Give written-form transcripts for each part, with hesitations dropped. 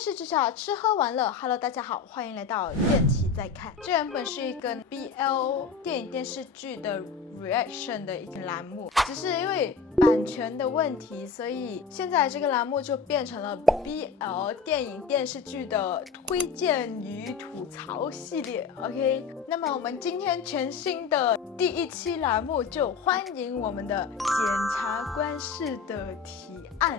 是至少吃喝玩乐。Hello， 大家好，欢迎来到恋奇在看。这原本是一个 BL 电影电视剧的 reaction 的一个栏目，只是因为版权的问题，所以现在这个栏目就变成了 BL 电影电视剧的推荐与吐槽系列。OK， 那么我们今天全新的第一期栏目就欢迎我们的检察官式的提案。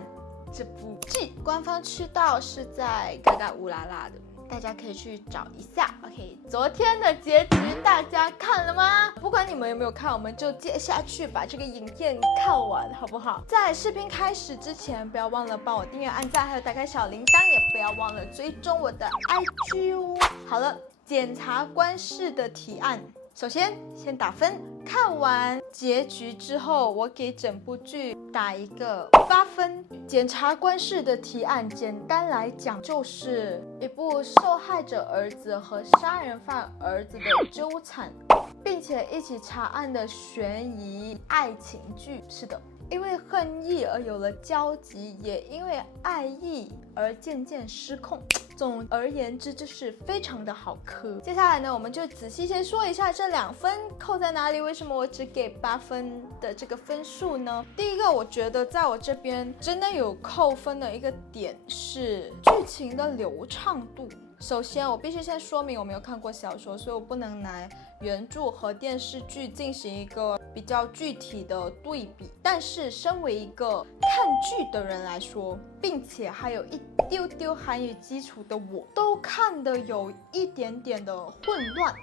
这部剧官方渠道是在嘎嘎乌拉拉的，大家可以去找一下。OK， 昨天的结局大家看了吗？不管你们有没有看，我们就接下去把这个影片看完，好不好？在视频开始之前，不要忘了帮我订阅、按赞，还有打开小铃铛，也不要忘了追踪我的 IG 哦。好了，检察官式的提案，首先打分。看完结局之后，我给整部剧打一个8分。检察官式的提案，简单来讲就是一部受害者儿子和杀人犯儿子的纠缠，并且一起查案的悬疑爱情剧。是的，因为恨意而有了交集，也因为爱意而渐渐失控。总而言之，就是非常的好磕。接下来呢，我们就仔细先说一下这2分扣在哪里，为什么我只给8分的这个分数呢？第一个，我觉得在我这边真的有扣分的一个点是剧情的流畅度。首先，我必须先说明我没有看过小说，所以我不能拿原著和电视剧进行一个比较具体的对比。但是，身为一个看剧的人来说，并且还有一丢丢韩语基础的我，都看得有一点点的混乱。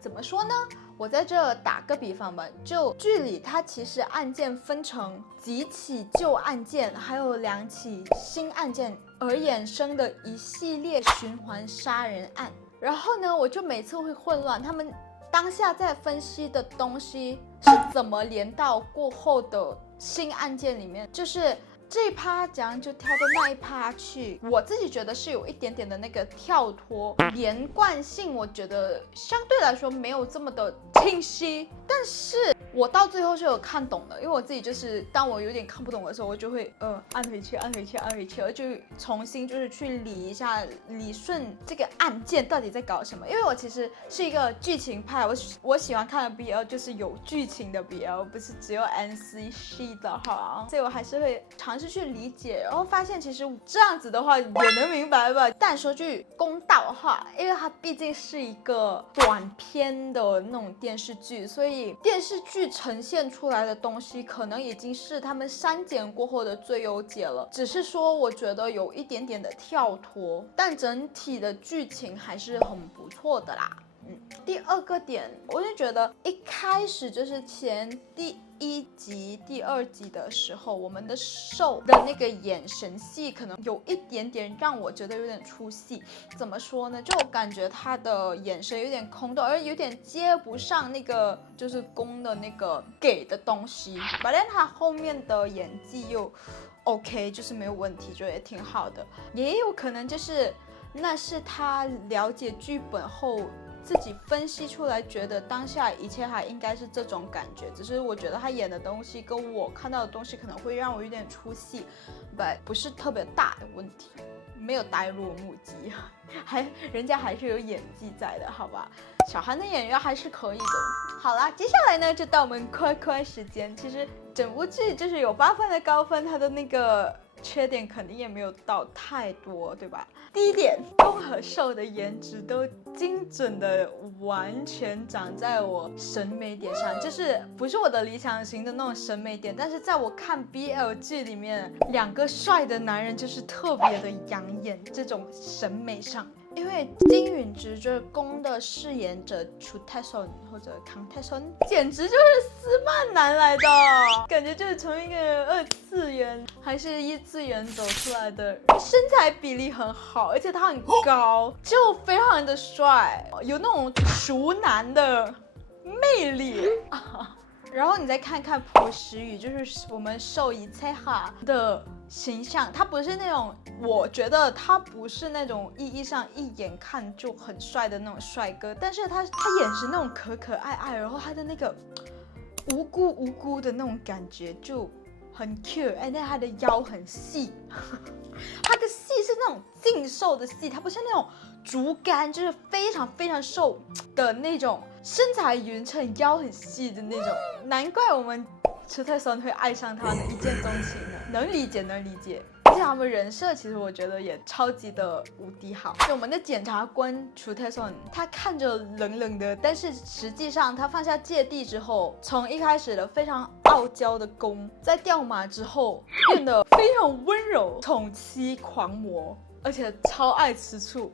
怎么说呢？我在这打个比方吧，就剧里它其实案件分成几起旧案件，还有2起新案件而衍生的一系列循环杀人案。然后呢，我就每次会混乱，他们当下在分析的东西是怎么连到过后的新案件里面，就是这一趴讲就跳到那一趴去，我自己觉得是有一点点的那个跳脱，连贯性我觉得相对来说没有这么的清晰，但是我到最后是有看懂的，因为我自己就是当我有点看不懂的时候，我就会按回去，就重新就是去理顺这个案件到底在搞什么。因为我其实是一个剧情派，我喜欢看的 BL 就是有剧情的 BL， 不是只有 NC 系的哈，所以我还是会尝试去理解，然后发现其实这样子的话也能明白吧。但说句公道话，因为它毕竟是一个短篇的那种电视剧，所以电视剧呈现出来的东西可能已经是他们删减过后的最优解了，只是说我觉得有一点点的跳脱，但整体的剧情还是很不错的啦。第二个点，我就觉得一开始就是前第1集、第2集的时候，我们的受的那个眼神戏可能有一点点让我觉得有点出戏。怎么说呢？就我感觉他的眼神有点空洞，而有点接不上那个就是攻的那个给的东西。但他后面的演技又 OK， 就是没有问题，就也挺好的。也有可能就是那是他了解剧本后自己分析出来，觉得当下一切还应该是这种感觉，只是我觉得他演的东西跟我看到的东西可能会让我有点出戏，不是特别大的问题，没有呆若木鸡，人家还是有演技在的，好吧？小韩的演员还是可以的。好啦，接下来呢就到我们快时间。其实整部剧就是有8分的高分，它的那个缺点肯定也没有到太多，对吧？第一点，攻和受的颜值都精准的完全长在我审美点上，就是不是我的理想型的那种审美点，但是在我看 BL 剧里面，2个帅的男人就是特别的养眼，这种审美上。因为金允植就是攻的饰演者楚泰顺或者康泰顺，简直就是斯曼男来的，感觉就是从一个2次元还是1次元走出来的，身材比例很好，而且他很高，就非常的帅，有那种熟男的魅力。然后你再看看朴实宇，就是我们受一切哈的形象，他不是那种，我觉得他不是那种意义上一眼看就很帅的那种帅哥，但是他眼神那种可爱，然后他的那个无辜的那种感觉就很 cute， 但他的腰很细，他的细是那种劲瘦的细，他不像那种竹竿，就是非常非常瘦的那种，身材匀称、腰很细的那种。难怪我们楚泰森会爱上他的一见钟情呢，能理解，能理解。而且他们人设其实我觉得也超级的无敌好。就我们的检察官楚泰森，他看着冷冷的，但是实际上他放下芥蒂之后，从一开始的非常傲娇的攻，在掉马之后变得非常温柔，宠妻狂魔，而且超爱吃醋。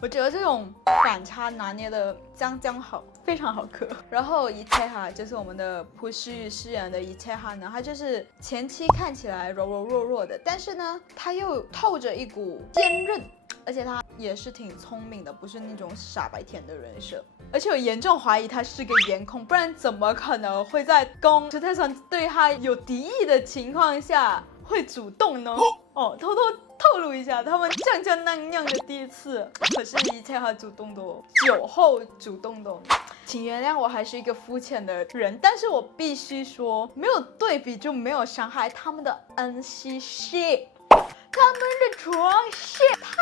我觉得这种反差拿捏的将将好，非常好嗑。然后一切哈就是我们的朴叙玉饰演的一切哈呢，他就是前期看起来柔柔弱弱的，但是呢他又透着一股坚韧，而且他也是挺聪明的，不是那种傻白甜的人设。而且我严重怀疑他是个颜控，不然怎么可能会在公楚泰森对他有敌意的情况下会主动呢？哦，偷偷透露一下，他们这样那样的第一次，可是一切他主动的哦，酒后主动的哦。请原谅我还是一个肤浅的人，但是我必须说，没有对比就没有伤害。他们的恩熙shit，他们的床shit太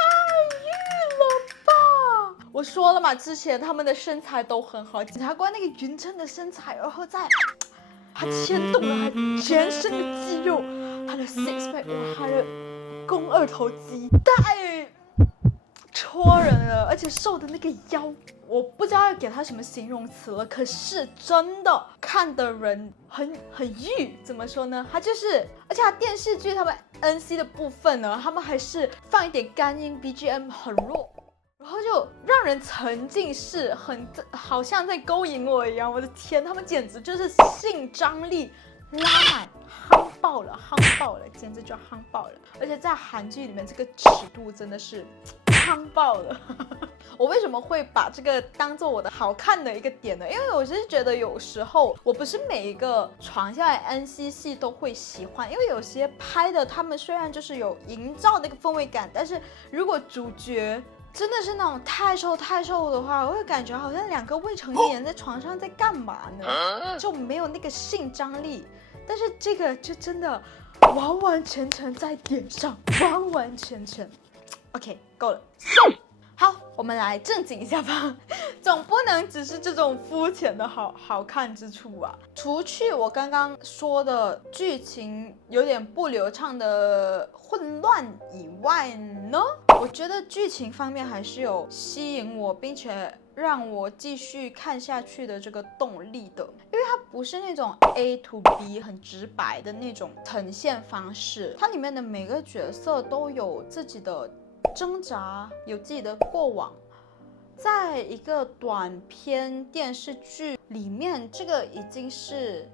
欲了吧！我说了嘛，之前他们的身材都很好，检察官那个匀称的身材，然后再他牵动了他全身的肌肉，他的 six pack， 哇，他的肱二头肌太戳人了，而且瘦的那个腰，我不知道要给他什么形容词了。可是真的看的人很欲，怎么说呢？他就是，而且他电视剧他们 NC 的部分呢，他们还是放一点干音 BGM 很弱。然后就让人沉浸式，好像在勾引我一样。我的天，他们简直就是性张力拉满，夯爆了，简直就夯爆了。而且在韩剧里面，这个尺度真的是夯爆了。我为什么会把这个当做我的好看的一个点呢？因为我是觉得有时候我不是每一个床下的 NC 戏都会喜欢，因为有些拍的他们虽然就是有营造那个氛围感，但是如果主角真的是那种太瘦的话，我会感觉好像两个未成年人在床上在干嘛呢？就没有那个性张力。但是这个就真的完完全全在点上，完完全全。OK， 够了。好，我们来正经一下吧，总不能只是这种肤浅的好看之处啊。除去我刚刚说的剧情有点不流畅的混乱以外呢，我觉得剧情方面还是有吸引我，并且让我继续看下去的这个动力的，因为它不是那种 A to B 很直白的那种呈现方式，它里面的每个角色都有自己的挣扎，有自己的过往，在一个短篇电视剧里面，这个已经是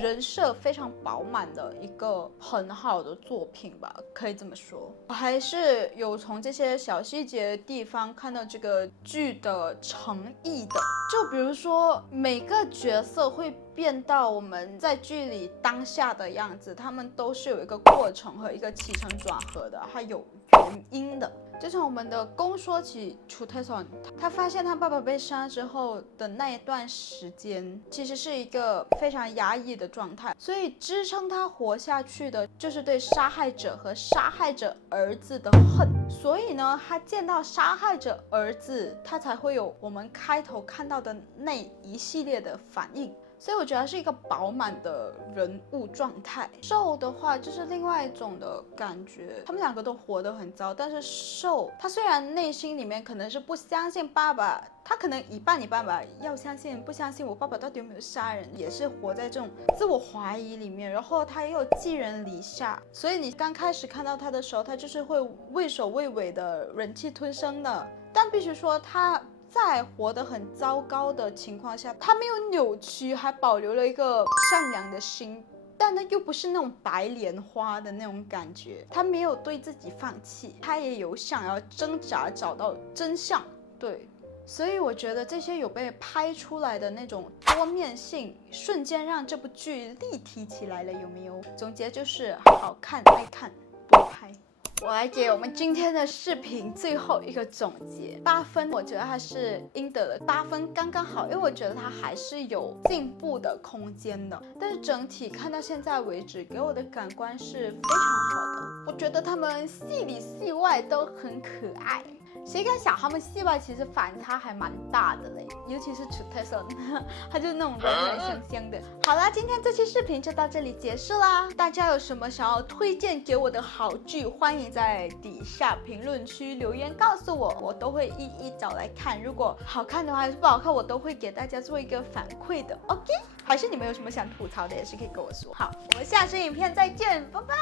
人设非常饱满的一个很好的作品吧，可以这么说。我还是有从这些小细节的地方看到这个剧的诚意的，就比如说每个角色会变到我们在剧里当下的样子，他们都是有一个过程和一个起承转合的，还有原因的。就像我们的公说起楚泰森，他发现他爸爸被杀之后的那一段时间，其实是一个非常压抑的状态，所以支撑他活下去的就是对杀害者和杀害者儿子的恨。所以呢，他见到杀害者儿子，他才会有我们开头看到的那一系列的反应。所以我觉得是一个饱满的人物状态。受的话就是另外一种的感觉，他们两个都活得很糟，但是受他虽然内心里面可能是不相信爸爸，他可能一半吧，要相信不相信我爸爸到底有没有杀人，也是活在这种自我怀疑里面，然后他又寄人篱下，所以你刚开始看到他的时候，他就是会畏首畏尾的忍气吞声的。但必须说他在活得很糟糕的情况下，他没有扭曲，还保留了一个善良的心，但他又不是那种白莲花的那种感觉，他没有对自己放弃，他也有想要挣扎找到真相。对，所以我觉得这些有被拍出来的那种多面性，瞬间让这部剧立体起来了，有没有？总结就是好看爱看，多拍。我来给我们今天的视频最后一个总结，8分，我觉得它是应得的，8分刚刚好，因为我觉得它还是有进步的空间的。但是整体看到现在为止，给我的感官是非常好的。我觉得他们戏里戏外都很可爱。谁敢想他们戏外其实反差还蛮大的嘞，尤其是楚特森，他就是那种软软香香的。好啦，今天这期视频就到这里结束啦。大家有什么想要推荐给我的好剧，欢迎在底下评论区留言告诉我，我都会一一找来看。如果好看的话还是不好看，我都会给大家做一个反馈的。OK， 还是你们有什么想吐槽的，也是可以跟我说。好，我们下支影片再见，拜拜。